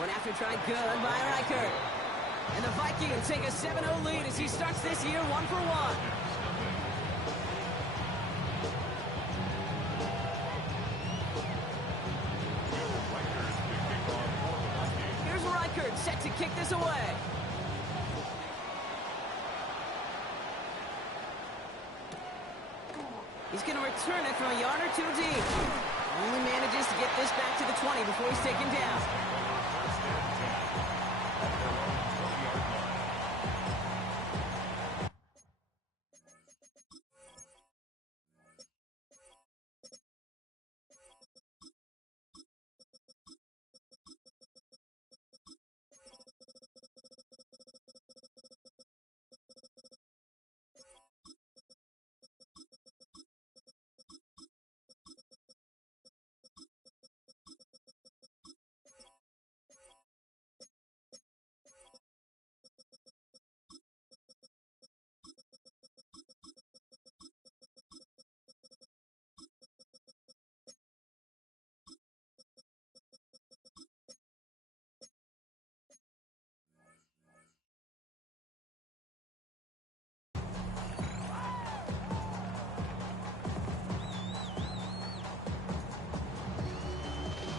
Went after try good by Reichert. And the Vikings take a 7-0 lead as he starts this year 1-for-1. Here's Reichert set to kick this away. He's going to return it from a yard or two deep. Only manages to get this back to the 20 before he's taken down.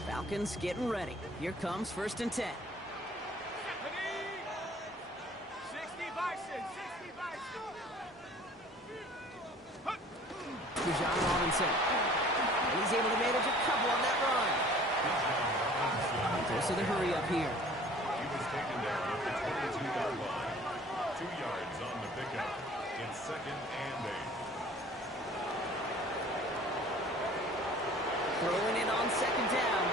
Falcons getting ready. Here comes 1st and 10. 60 Bison, 60 Bison. John Robinson. And he's able to manage a couple on that run. Close to the hurry up here. He was taken down at the 22-yard line. 2 yards on the pickup. It's 2nd and 8. Throwing it on 2nd down.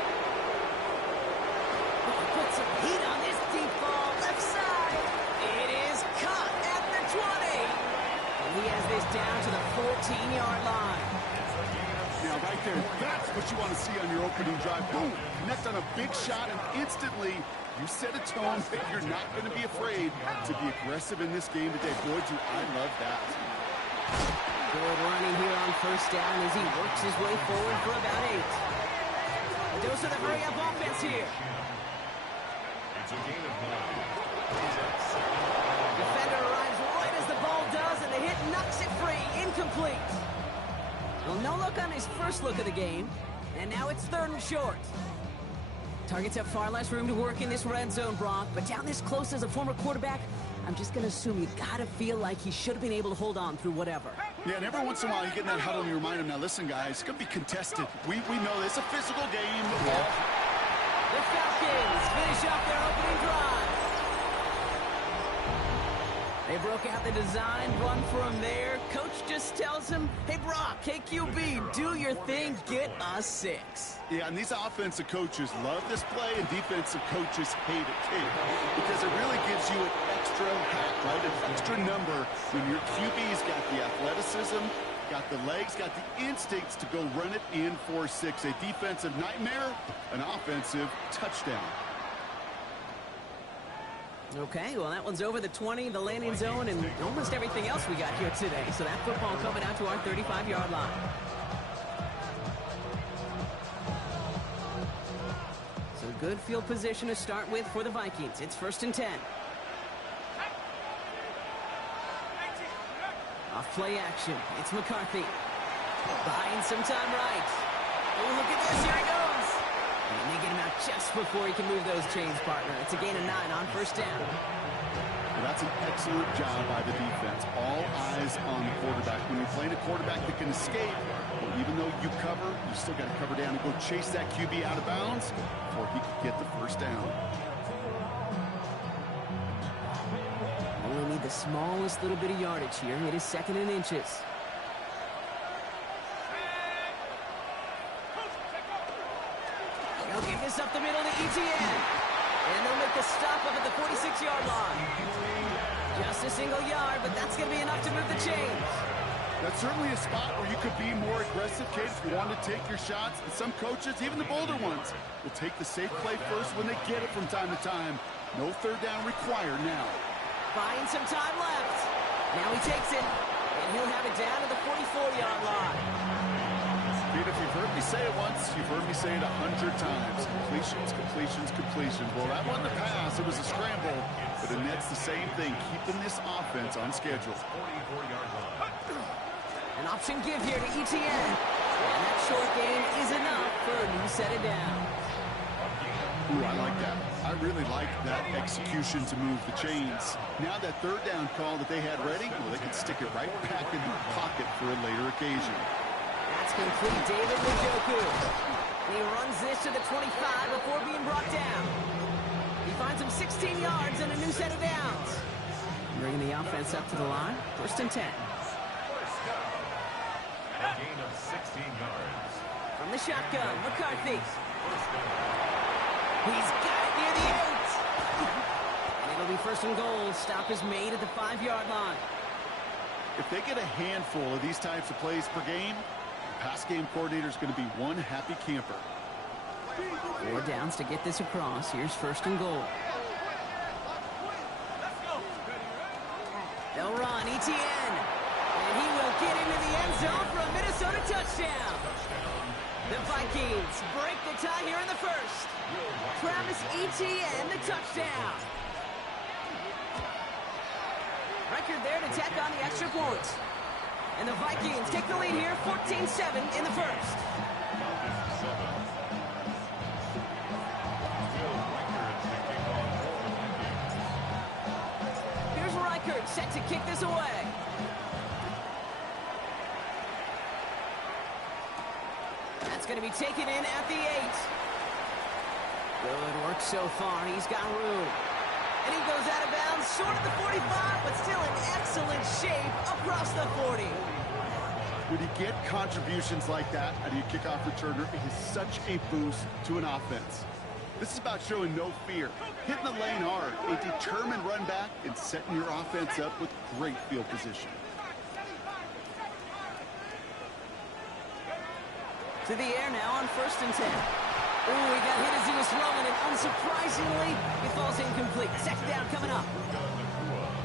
Put some heat on this deep ball, left side. It is caught at the 20. And he has this down to the 14-yard line. Now, right there, that's what you want to see on your opening drive. Boom! Connect on a big shot, and instantly you set a tone that you're not going to be afraid to be aggressive in this game today. Boy, do I love that. Good running here on 1st down as he works his way forward for about 8. A dose of the hurry-up offense here. It's a gain of 9. Defender arrives right as the ball does, and the hit knocks it free. Incomplete. Well, no look on his first look of the game, and now it's 3rd and short. Targets have far less room to work in this red zone, Brock, but down this close as a former quarterback, I'm just going to assume you got to feel like he should have been able to hold on through whatever. Yeah, and every once in a while you get in that huddle and you remind him, now listen, guys, it's going to be contested. We know it's a physical game. Yeah. The Falcons finish off their opening drive. They broke out the design, run for him there. Coach just tells him, hey, Brock, hey, QB, do your thing, get us 6. Yeah, and these offensive coaches love this play, and defensive coaches hate it, because it really gives you an extra hat, right? An extra number when your QB's got the athleticism, got the legs, got the instincts to go run it in for 6. A defensive nightmare, an offensive touchdown. Okay, well, that one's over the 20, the landing zone, and almost everything else we got here today. So that football coming out to our 35-yard line. So good field position to start with for the Vikings. It's 1st and 10. Off play action. It's McCarthy. Buying some time right. Oh, look at this. Here he goes. And they get him out just before he can move those chains, partner. It's a gain of 9 on 1st down. Well, that's an excellent job by the defense. All eyes on the quarterback. When you're playing a quarterback that can escape, well, even though you cover, you still got to cover down and go chase that QB out of bounds before he can get the 1st down. Only need the smallest little bit of yardage here. It is 2nd and inches. They'll give this up the middle to ETN. And they'll make the stop up at the 46-yard line. Just a single yard, but that's going to be enough to move the chains. That's certainly a spot where you could be more aggressive, Kate, if you want to take your shots. And some coaches, even the bolder ones, will take the safe play first when they get it from time to time. No 3rd down required now. Buying some time left. Now he takes it, and he'll have it down to the 44-yard line. Kate, if you've heard me say it once, you've heard me say it 100 times. Completions, completions, completions. Well, that wasn't a pass. It was a scramble. But Annette's the same thing, keeping this offense on schedule. 44-yard line. An option give here to ETN. And that short game is enough for a new set it down. Ooh, I like that. I really like that execution to move the chains. Now that third down call that they had ready, well, they can stick it right back in the pocket for a later occasion. That's complete, David Njoku. And he runs this to the 25 before being brought down. He finds him 16 yards and a new set of downs. Bringing the offense up to the line, 1st and 10. A gain of 16 yards. From the shotgun, McCarthy. He's got it near the 8. And it'll be 1st and goal. Stop is made at the 5-yard line. If they get a handful of these types of plays per game, the pass game coordinator is going to be one happy camper. 4 downs to get this across. Here's 1st and goal. They'll run, ETN. And he will get into the end zone for a Minnesota touchdown. The Vikings break the tie here in the 1st. Travis Etienne, the touchdown. Record there to tack on the extra point. And the Vikings take the lead here, 14-7 in the 1st. Here's Reichert set to kick this away. That's going to be taken in at the 8. Good work so far. He's got room. And he goes out of bounds, short of the 45, but still in excellent shape across the 40. When you get contributions like that out of your kickoff returner, it is such a boost to an offense. This is about showing no fear, hitting the lane hard, a determined run back, and setting your offense up with great field position. To the air now on 1st and 10. Ooh, he got hit as he was throwing, and unsurprisingly, it falls incomplete. 2nd down coming up.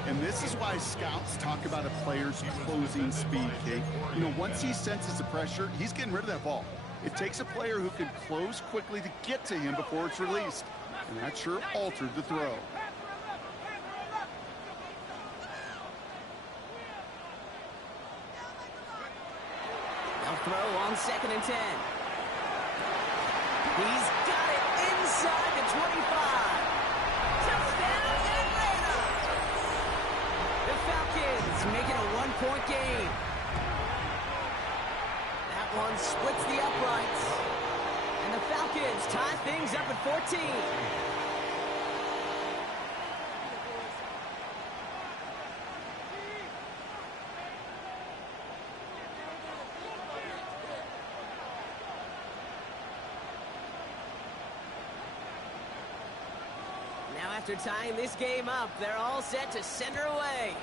And this is why scouts talk about a player's closing speed, Kate. You know, once he senses the pressure, he's getting rid of that ball. It takes a player who can close quickly to get to him before it's released. And that sure altered the throw. They'll throw on 2nd and 10. He's got it inside the 25. Touchdown, Atlanta! The Falcons make it a 1-point game. That one splits the uprights. And the Falcons tie things up at 14. After tying this game up, they're all set to send her away.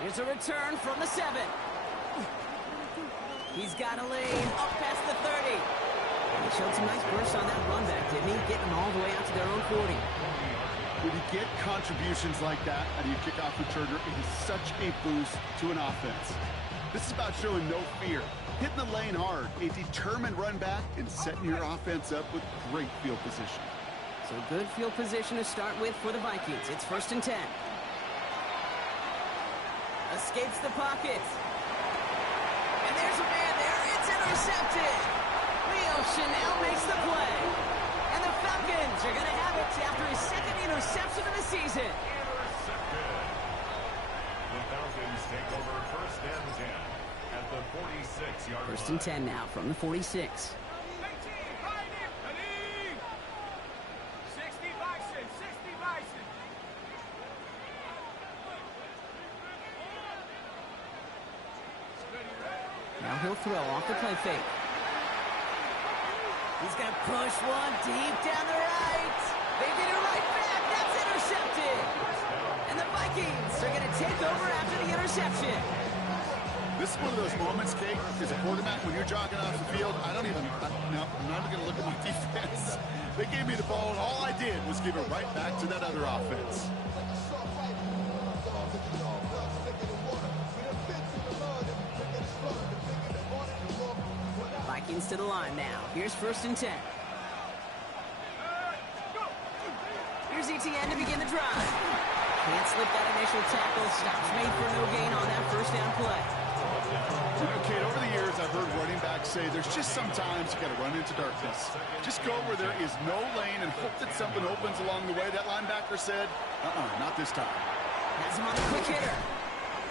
Here's a return from the 7. He's got a lane up past the 30. He showed some nice bursts on that run back, didn't he? Getting them all the way out to their own 40. When you get contributions like that out of your kickoff returner, it is such a boost to an offense. This is about showing no fear, hitting the lane hard, a determined run back, and setting your offense up with great field position. So good field position to start with for the Vikings. It's 1st and 10. Escapes the pocket. And there's a man there. It's intercepted. Leo Chanel makes the play. And the Falcons are going to have it after his 2nd interception of the season. The Falcons take over 1st and 10 at the 46-yard line. 1st and 10 now from the 46. Now he'll throw off the play fake. He's going to push one deep down the right. They get it right back. That's intercepted. And the Vikings are going to take over after the interception. This is one of those moments, Kate, as a quarterback, when you're jogging off the field, I'm not even going to look at my defense. They gave me the ball, and all I did was give it right back to that other offense. to the line now. Here's 1st and 10. Here's ETN to begin the drive. Can't slip that initial tackle. Stops made for no gain on that 1st down play. You know, Kate, over the years, I've heard running backs say there's just sometimes you got to run into darkness. Just go where there is no lane and hope that something opens along the way. That linebacker said, not this time. Has him on a quick hitter.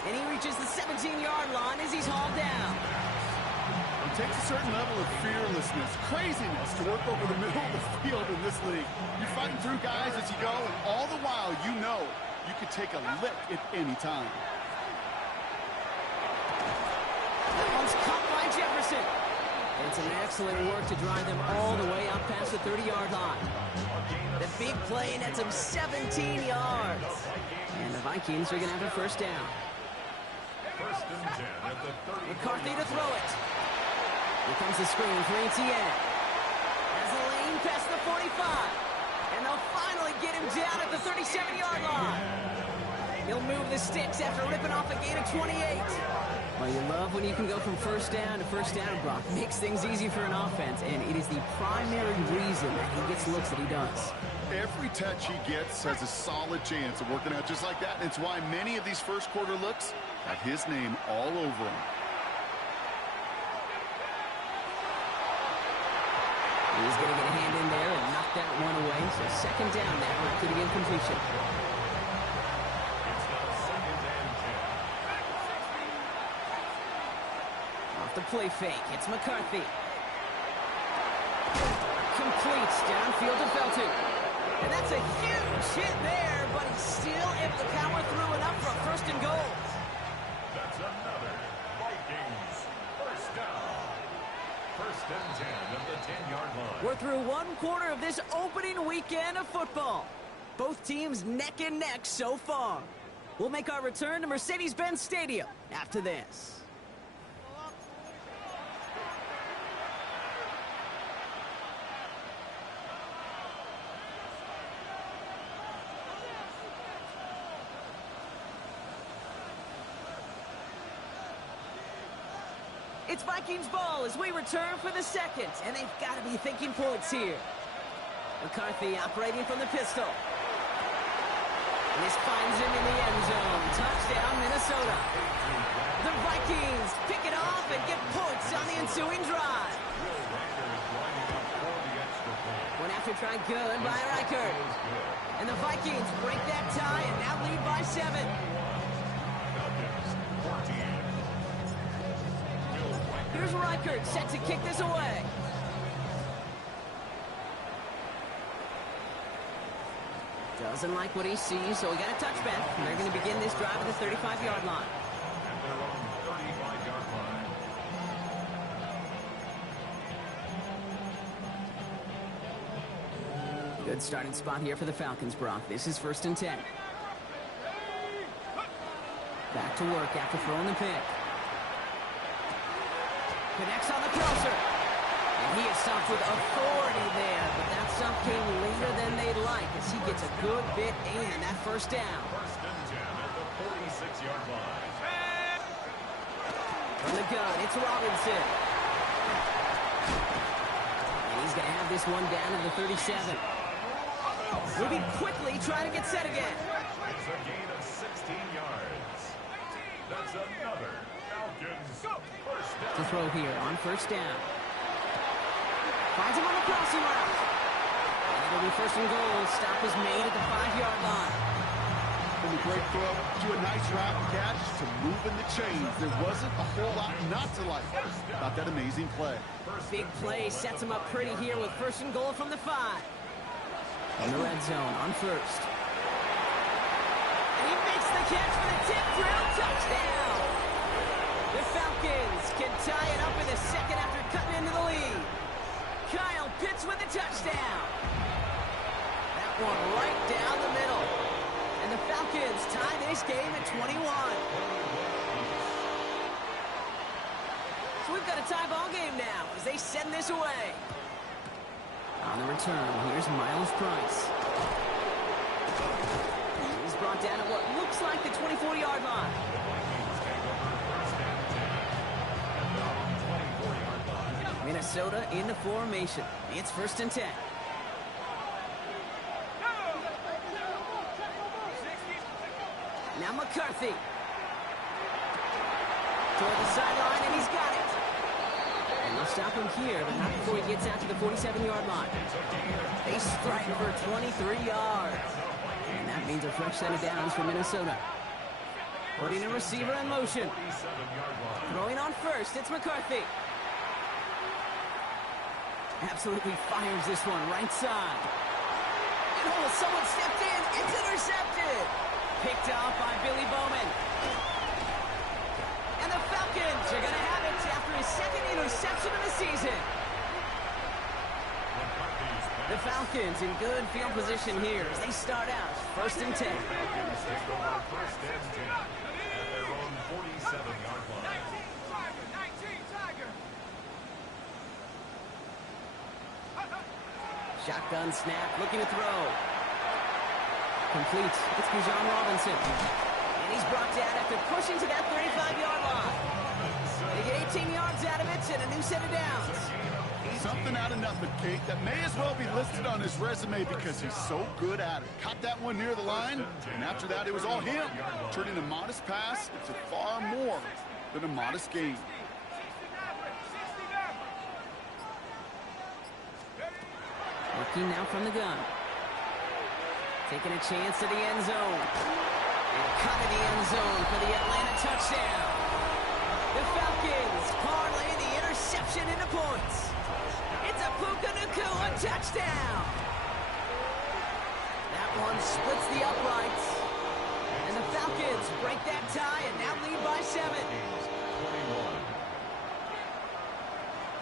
And he reaches the 17-yard line as he's hauled down. It takes a certain level of fearlessness, craziness to work over the middle of the field in this league. You're fighting through guys as you go, and all the while you know you could take a lick at any time. That one's caught by Jefferson. And some excellent work to drive them all the way up past the 30-yard line. The big play nets him 17 yards. And the Vikings are going to have a 1st down. 1st and 10 at the 30. McCarthy to throw it. Here comes the screen for ETN. Has a lane past the 45. And they'll finally get him down at the 37-yard line. He'll move the sticks after ripping off a gain of 28. Well, you love when you can go from 1st down to 1st down, Brock. Makes things easy for an offense, and it is the primary reason that he gets looks that he does. Every touch he gets has a solid chance of working out just like that. And it's why many of these first quarter looks have his name all over them. He's going to get a hand in there and knock that one away. So 2nd down now after the incompletion. It's now 2nd and 10. Off the play fake, it's McCarthy. Completes downfield to Felton. And that's a huge hit there, but he's still able to power through enough for a 1st and goal. That's another Vikings 1st down. 1st and 10 at the 10-yard line. We're through 1 quarter of this opening weekend of football. Both teams neck and neck so far. We'll make our return to Mercedes-Benz Stadium after this. It's Vikings ball as we return for the 2nd, and they've got to be thinking points here. McCarthy operating from the pistol. And this finds him in the end zone. Touchdown, Minnesota. The Vikings pick it off and get points on the ensuing drive. One after try good by Reichert. And the Vikings break that tie and now lead by 7. Here's Reichert set to kick this away. Doesn't like what he sees, so he got a touchback. And they're going to begin this drive at the 35-yard line. And they're on the 35-yard line. Good starting spot here for the Falcons, Brock. This is 1st and 10. Back to work after throwing the pick. Connects on the crosser. And he is stopped with authority there, but that stop came later than they'd like as he gets a good bit in that 1st down. 1st and 10 at the 46-yard line. From the gun, it's Robinson. And he's going to have this one down to the 37. Moving quickly, trying to get set again. It's a gain of 16 yards. That's another Falcons 1st down. To throw here on 1st down. Finds him on the crossing route. And it'll be 1st and goal. Stop is made at the 5-yard line. From a great throw to a nice route and catch to moving the chains. There wasn't a whole lot not to like about that amazing play. Big play sets him up pretty here with 1st and goal from the 5. In the red zone on 1st. And he makes the catch for the tip through touchdown. The Falcons can tie it up in the 2nd after cutting into the lead. Kyle Pitts with the touchdown. That one right down the middle. And the Falcons tie this game at 21. So we've got a tie ball game now as they send this away. On the return, here's Miles Price. He's brought down at what looks like the 24-yard line. Minnesota in the formation. It's 1st and 10. Now McCarthy. Toward the sideline, and he's got it. And they'll stop him here, but not before he gets out to the 47-yard line. They strike for 23 yards. And that means a fresh set of downs for Minnesota. Putting a receiver in motion. Throwing on first, it's McCarthy. Absolutely fires this one right side. And oh, someone stepped in. It's intercepted. Picked off by Billy Bowman. And the Falcons are going to have it after his 2nd interception of the season. The Falcons in good field position here as they start out 1st and 10. Falcons take over 1st and 10 at their own 47-yard line. Shotgun snap, looking to throw. Complete. It's Bijan Robinson. And he's brought down after pushing to that 35-yard line. They get 18 yards out of it and a new set of downs. Something out of nothing, Kate, that may as well be listed on his resume because he's so good at it. Caught that one near the line, and after that, it was all him. Turning a modest pass into far more than a modest gain. Looking now from the gun. Taking a chance to the end zone. And cut in the end zone for the Atlanta touchdown. The Falcons parlay the interception into points. It's a Puka Nacua touchdown. That one splits the uprights. And the Falcons break that tie and now lead by 7.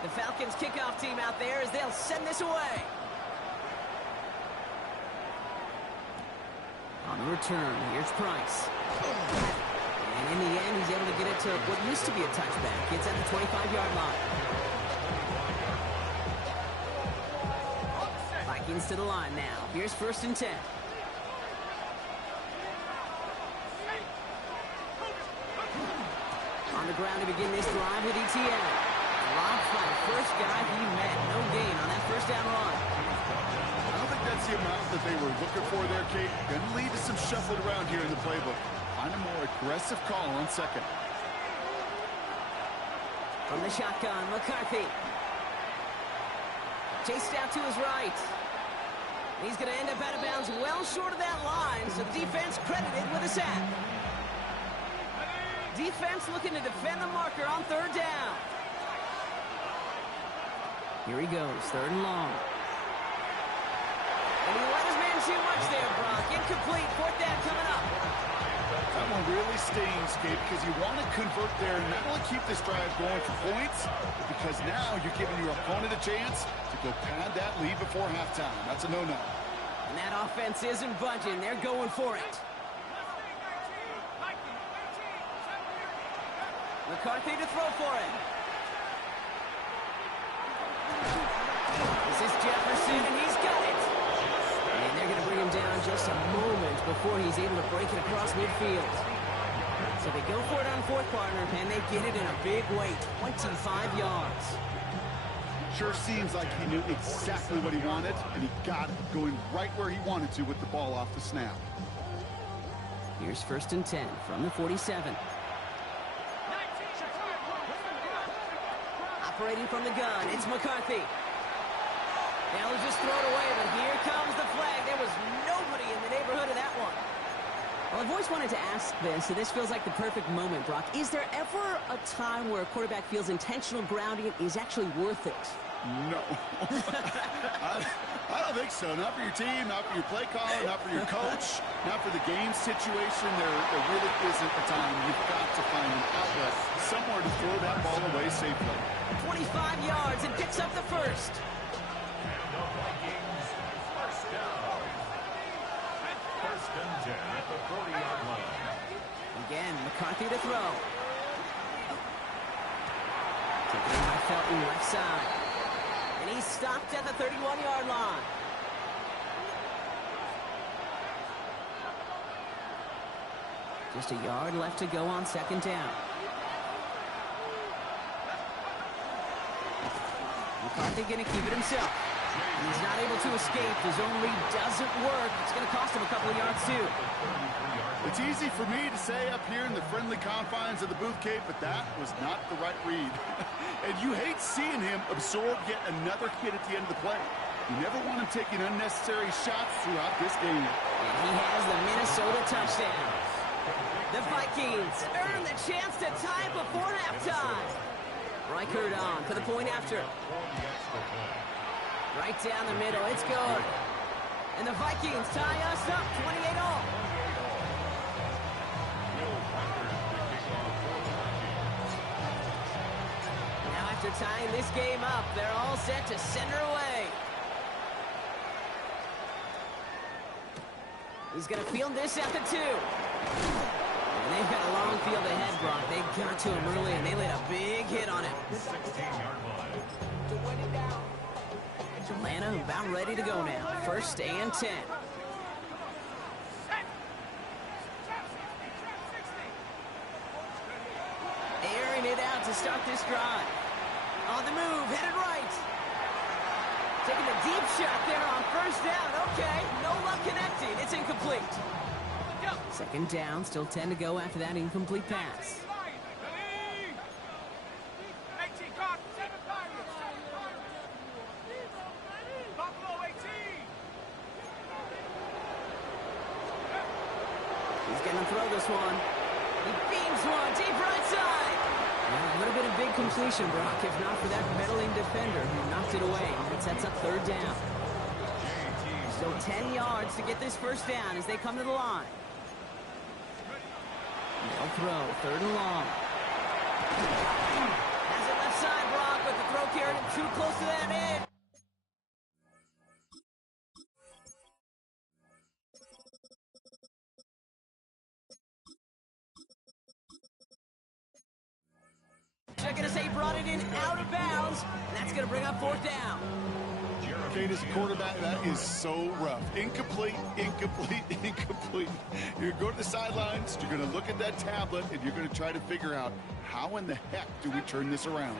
The Falcons kickoff team out there as they'll send this away. On the return, here's Price. And in the end, he's able to get it to what used to be a touchback. It's at the 25-yard line. Vikings to the line now. Here's 1st and 10. On the ground to begin this drive with ETN. Blocked by the first guy he met. No gain on that 1st down run. I don't think that's the amount that they were looking for there, Kate. Going to lead to some shuffling around here in the playbook. Find a more aggressive call on 2nd. From the shotgun, McCarthy. Chased out to his right. He's going to end up out of bounds well short of that line, so the defense credited with a sack. Defense looking to defend the marker on 3rd down. Here he goes, 3rd and long. And he let his man too much there, Brock. Incomplete, 4th down coming up. That one really stings, Kate, because you want to convert there and not only keep this drive going for points, but because now you're giving your opponent a chance to go pad that lead before halftime. That's a no-no. And that offense isn't budging. They're going for it. McCarthy to throw for it. This is Jefferson, and he's got it. And they're going to bring him down just a moment before he's able to break it across midfield. So they go for it on 4th, partner, and they get it in a big way, 25 yards. Sure seems like he knew exactly what he wanted, and he got it, going right where he wanted to with the ball off the snap. Here's 1st and 10 from the 47. Operating from the gun, it's McCarthy. They'll just throw it away, but here comes the flag. There was nobody in the neighborhood of that one. Well, I've always wanted to ask this, so this feels like the perfect moment, Brock. Is there ever a time where a quarterback feels intentional grounding is actually worth it? No. I don't think so. Not for your team, not for your play caller, not for your coach, not for the game situation. There really isn't a time. You've got to find an outlet, somewhere to throw that ball away safely. 25 yards and picks up the 1st. And the Vikings, 1st down. 1st and 10 at the 40-yard line. Again, McCarthy to throw. Taken by Felton left side. And he's stopped at the 31-yard line. Just a yard left to go on 2nd down. McCarthy going to keep it himself. And he's not able to escape. His own read doesn't work. It's going to cost him a couple of yards, too. It's easy for me to say up here in the friendly confines of the booth, Kate, but that was not the right read. And you hate seeing him absorb yet another hit at the end of the play. You never want him taking unnecessary shots throughout this game. And he has the Minnesota touchdown. The Vikings earn the chance to tie it before halftime. Reichert on for the point after. Right down the middle, it's good. And the Vikings tie us up 28-all. Now after tying this game up, they're all set to send her away. He's going to field this at the 2. And they've got a long field ahead, Brock. They got to him early, and they laid a big hit on him. 16-yard line. Atlanta about ready to go now. 1st and 10. Airing it out to start this drive. On the move, headed right. Taking a deep shot there on 1st down. Okay, no luck connecting. It's incomplete. 2nd down, still 10 to go after that incomplete pass. He's going to throw this one. He beams one deep right side. Well, a little bit of big completion, Brock, if not for that meddling defender who knocked it away. And it sets up 3rd down. So 10 yards to get this 1st down as they come to the line. They'll throw, 3rd and long. Has it left side, Brock, but the throw carried him too close to that end. They're going to say he brought it in out of bounds, and that's going to bring up 4th down. Kate, as a quarterback, that is so rough. Incomplete, incomplete, incomplete. You're going to go to the sidelines, you're going to look at that tablet, and you're going to try to figure out how in the heck do we turn this around.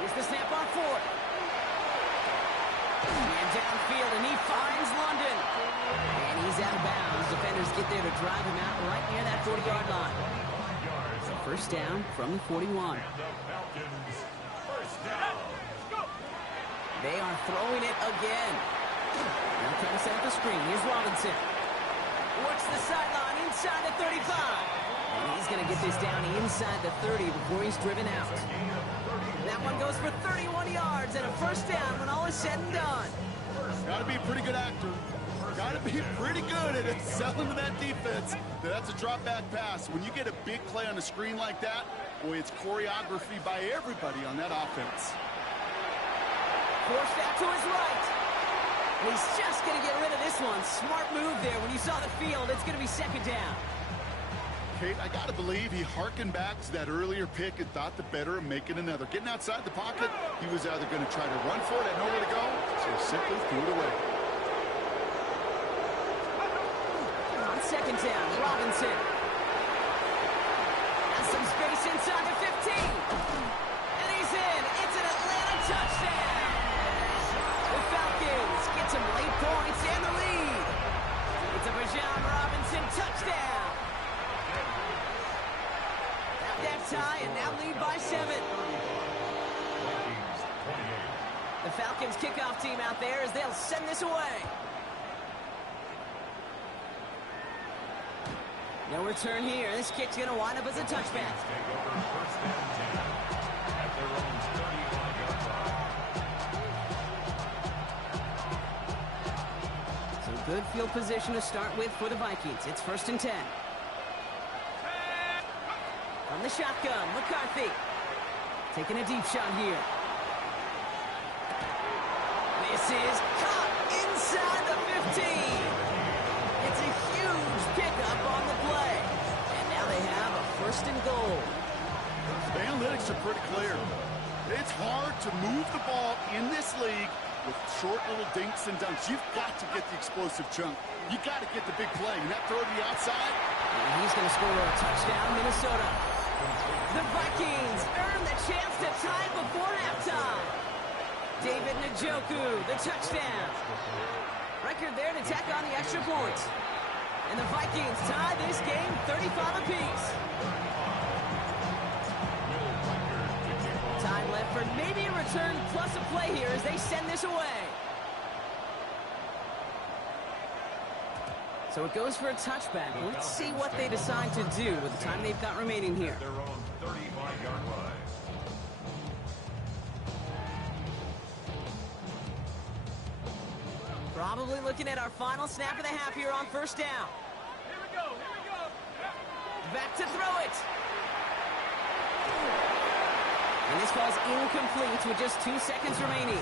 Here's the snap on 4th. And downfield, and he finds London. And he's out of bounds. Defenders get there to drive him out right near that 40-yard line. So 1st down from the 41. They are throwing it again. Now trying to set up the screen. Here's Robinson. Works the sideline inside the 35. And he's going to get this down inside the 30 before he's driven out. That one goes for 31 yards and a 1st down when all is said and done. Got to be a pretty good actor. Got to be pretty good at it, selling to that defense. That's a drop back pass. When you get a big play on a screen like that, boy, it's choreography by everybody on that offense. Forced out to his right. And he's just going to get rid of this one. Smart move there. When you saw the field, it's going to be 2nd down. Kate, I got to believe he harkened back to that earlier pick and thought the better of making another. Getting outside the pocket, he was either going to try to run for it, had nowhere to go, so he simply threw it away. On 2nd down, Robinson. Has some space inside the 15. And he's in. It's an Atlanta touchdown. The Falcons get some late points and the lead. It's a Bijan Robinson touchdown. That tie and now lead by 7. The Falcons kickoff team out there as they'll send this away. No return here. This kick's going to wind up as a touchback. So good field position to start with for the Vikings. It's 1st and 10. From the shotgun, McCarthy. Taking a deep shot here. This is caught inside the 15. It's a huge pickup on the play. And now they have a 1st and goal. The analytics are pretty clear. It's hard to move the ball in this league with short little dinks and dunks. You've got to get the explosive chunk. You got to get the big play. And that throw to the outside. And he's going to score a touchdown, Minnesota. The Vikings earn the chance to tie before halftime. David Njoku, the touchdown. Record there to tack on the extra point. And the Vikings tie this game 35 apiece. Time left for maybe a return plus a play here as they send this away. So it goes for a touchback. Let's see what they decide to do with the time they've got remaining here. Their own 35-yard line. Probably looking at our final snap of the half here on first down. Here we go. Back to throw it. And this falls incomplete with just 2 seconds remaining.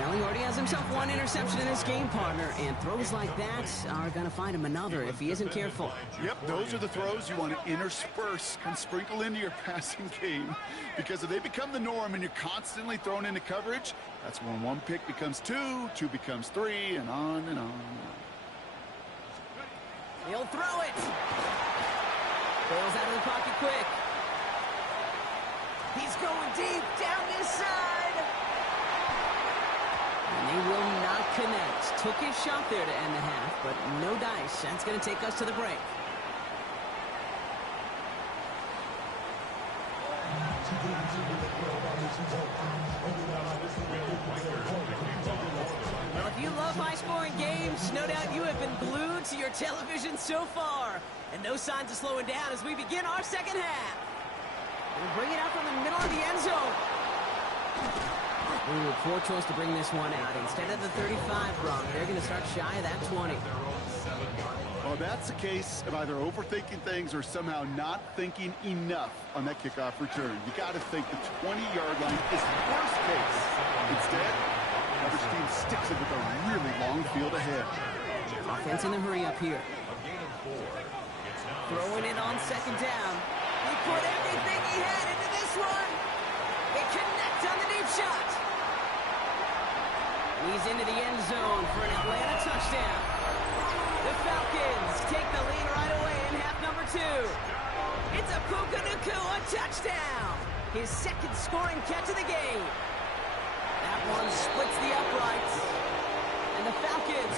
Well, he already has himself one interception in this game, partner, and throws like that are going to find him another if he isn't careful. Yep, those are the throws you want to intersperse and sprinkle into your passing game, because if they become the norm and you're constantly thrown into coverage, that's when one pick becomes two, two becomes three, and on and on and on. He'll throw it. Bails out of the pocket quick. He's going deep down this side. And they will not connect. Took his shot there to end the half, but no dice. That's going to take us to the break. Well, if you love high-scoring games, no doubt you have been glued to your television so far. And no signs of slowing down as we begin our second half. We'll bring it out from the middle of the end zone. Ooh, poor choice to bring this one out. Instead of the 35, Brock, they're going to start shy of that 20. Well, that's the case of either overthinking things or somehow not thinking enough on that kickoff return. You got to think the 20-yard line is worst case. Instead, coverage team sticks it with a really long field ahead. Offense in the hurry up here. Throwing it on second down. He put everything he had into this one. They connect on the deep shot. He's into the end zone for an Atlanta touchdown. The Falcons take the lead right away in half number 2. It's a Puka Nacua touchdown. His second scoring catch of the game. That one splits the uprights. And the Falcons